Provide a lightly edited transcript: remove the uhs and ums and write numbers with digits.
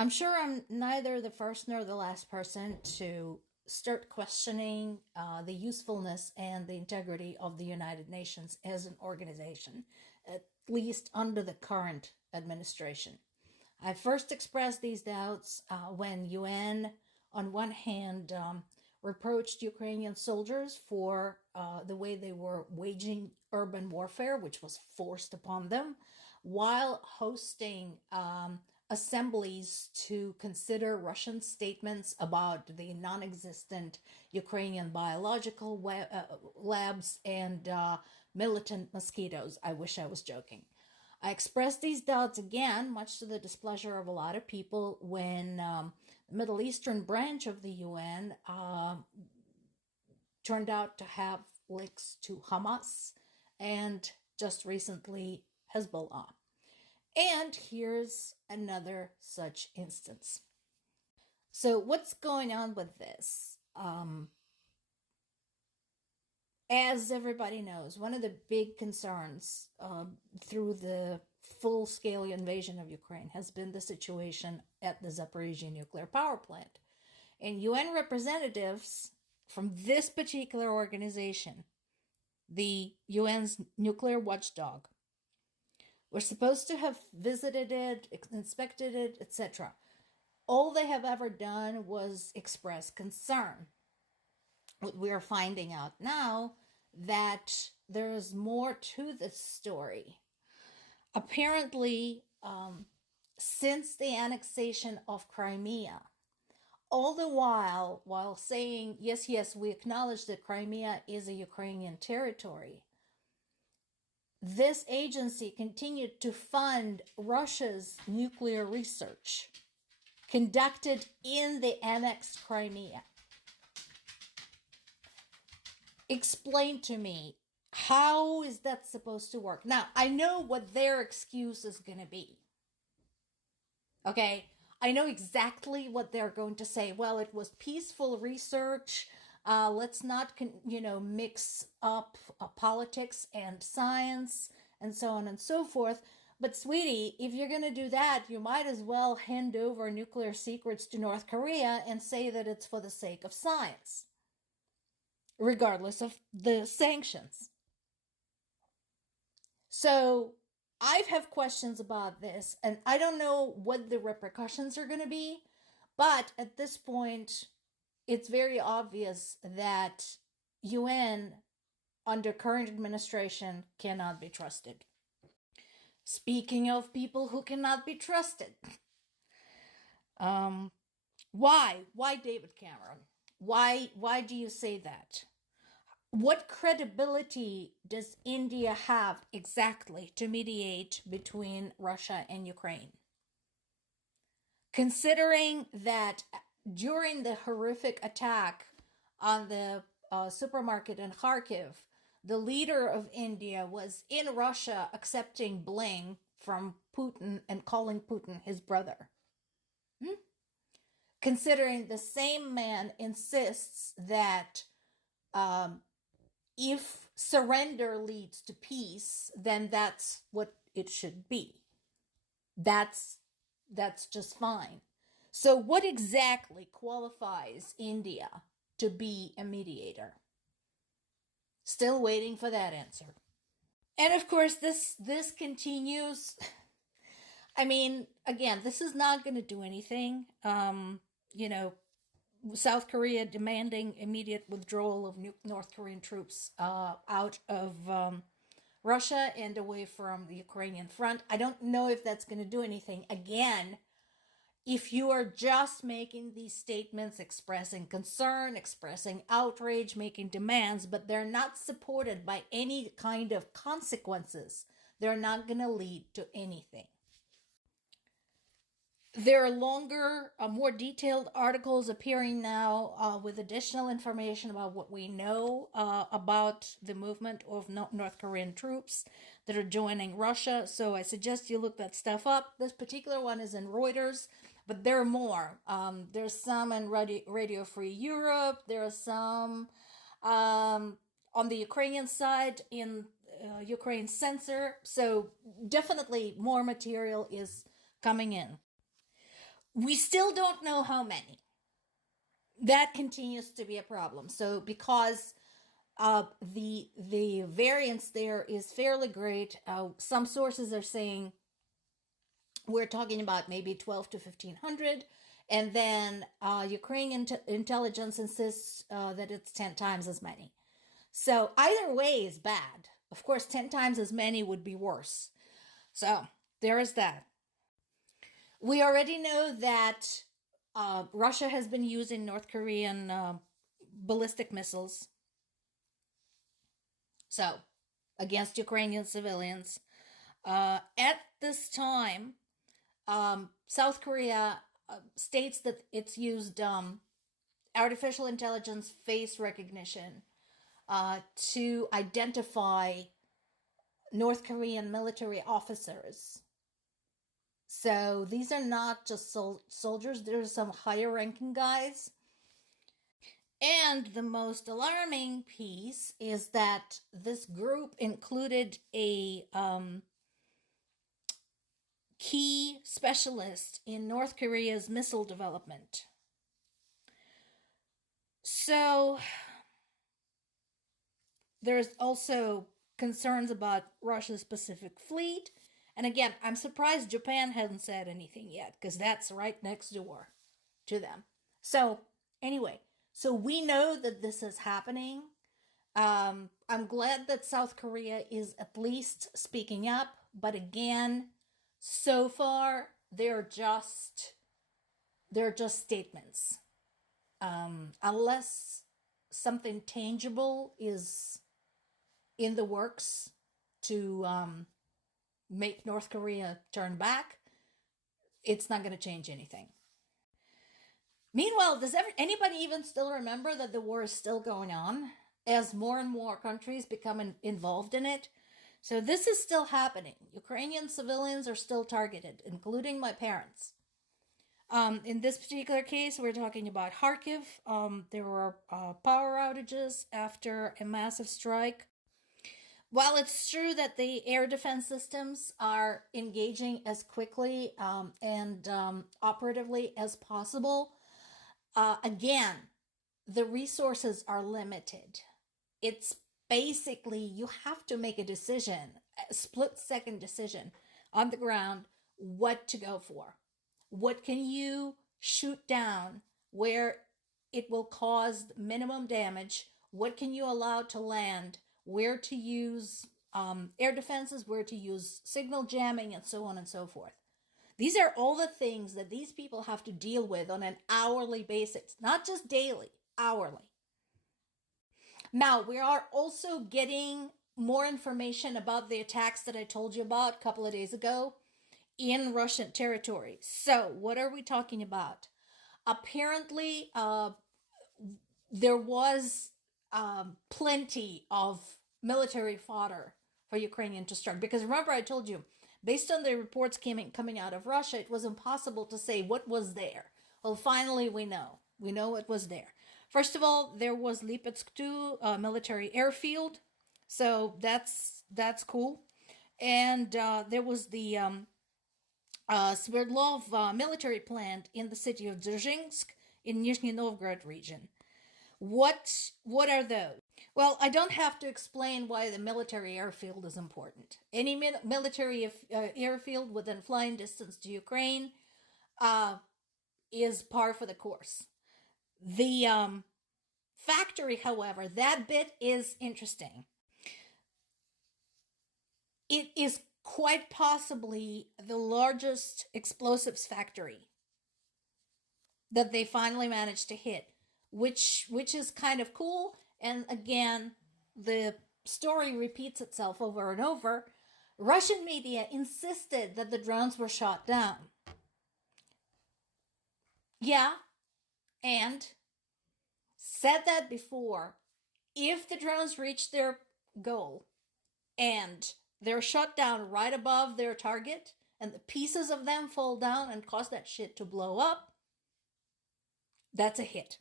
I'm sure I'm neither the first nor the last person to start questioning the usefulness and the integrity of the United Nations as an organization, at least under the current administration. I first expressed these doubts when UN, on one hand, reproached Ukrainian soldiers for the way they were waging urban warfare, which was forced upon them, while hosting assemblies to consider Russian statements about the non-existent Ukrainian biological labs and militant mosquitoes. I wish I was joking. I expressed these doubts again, much to the displeasure of a lot of people, when the Middle Eastern branch of the UN turned out to have links to Hamas and just recently Hezbollah. And here's another such instance. So what's going on with this? As everybody knows, one of the big concerns through the full-scale invasion of Ukraine has been the situation at the Zaporizhzhia nuclear power plant. And UN representatives from this particular organization, the UN's nuclear watchdog, were supposed to have visited it, inspected it, etc. All they have ever done was express concern. What we are finding out now that there is more to this story. Apparently, since the annexation of Crimea, all the while saying, yes, we acknowledge that Crimea is a Ukrainian territory, this agency continued to fund Russia's nuclear research conducted in the annexed Crimea. Explain to me, how is that supposed to work? Now, I know what their excuse is going to be. Okay? I know exactly what they're going to say. Well, it was peaceful research. Let's not, mix up politics and science and so on and so forth. But sweetie, if you're going to do that, you might as well hand over nuclear secrets to North Korea and say that it's for the sake of science, regardless of the sanctions. So I have questions about this, and I don't know what the repercussions are going to be, but at this point, it's very obvious that UN under current administration cannot be trusted. Speaking of people who cannot be trusted, why David Cameron? Why do you say that? What credibility does India have exactly to mediate between Russia and Ukraine? Considering that during the horrific attack on the supermarket in Kharkiv, the leader of India was in Russia accepting blame from Putin and calling Putin his brother. Considering the same man insists that if surrender leads to peace, then that's what it should be. That's just fine. So what exactly qualifies India to be a mediator? Still waiting for that answer. And of course, this continues. I mean, again, this is not going to do anything. South Korea demanding immediate withdrawal of North Korean troops out of Russia and away from the Ukrainian front. I don't know if that's going to do anything. Again, if you are just making these statements, expressing concern, expressing outrage, making demands, but they're not supported by any kind of consequences, they're not going to lead to anything. There are longer, more detailed articles appearing now with additional information about what we know about the movement of North Korean troops that are joining Russia. So I suggest you look that stuff up. This particular one is in Reuters, but there are more. There's some in Radio Free Europe. There are some on the Ukrainian side in Ukraine Censor. So definitely more material is coming in. We still don't know how many. That continues to be a problem. So because the variance there is fairly great, some sources are saying we're talking about maybe 12 to 1500, and then Ukrainian intelligence insists that it's 10 times as many. So either way is bad. Of course, 10 times as many would be worse. So there is that. We already know that Russia has been using North Korean ballistic missiles. So, against Ukrainian civilians. At this time, South Korea states that it's used artificial intelligence face recognition to identify North Korean military officers. So these are not just soldiers, there's some higher ranking guys. And the most alarming piece is that this group included a key specialist in North Korea's missile development. So there's also concerns about Russia's Pacific Fleet. And again, I'm surprised Japan hasn't said anything yet, because that's right next door to them. So anyway, so we know that this is happening. I'm glad that South Korea is at least speaking up, but again, so far they're just statements. Unless something tangible is in the works to make North Korea turn back, it's not going to change anything. Meanwhile, does anybody even still remember that the war is still going on as more and more countries become involved in it? So this is still happening. Ukrainian civilians are still targeted, including my parents. In this particular case, we're talking about Kharkiv. There were power outages after a massive strike. While it's true that the air defense systems are engaging as quickly and operatively as possible, again, the resources are limited. It's basically, you have to make a decision, a split-second decision on the ground, what to go for. What can you shoot down where it will cause minimum damage? What can you allow to land? Where to use air defenses, where to use signal jamming, and so on and so forth. These are all the things that these people have to deal with on an hourly basis, not just daily, hourly. Now, we are also getting more information about the attacks that I told you about a couple of days ago in Russian territory. So, what are we talking about? Apparently, there was plenty of military fodder for Ukrainian to start. Because remember, I told you, based on the reports coming out of Russia, it was impossible to say what was there. Well, finally, we know. We know what was there. First of all, there was Lipetsk 2 military airfield. So that's cool. And there was the Sverdlov military plant in the city of Dzержinsk in Nizhny Novgorod region. What are those? Well, I don't have to explain why the military airfield is important. Any military airfield within flying distance to Ukraine is par for the course. The factory, however, that bit is interesting. It is quite possibly the largest explosives factory that they finally managed to hit, which is kind of cool. And again, the story repeats itself over and over. Russian media insisted that the drones were shot down. Yeah, and said that before. If the drones reach their goal and they're shot down right above their target and the pieces of them fall down and cause that shit to blow up, that's a hit.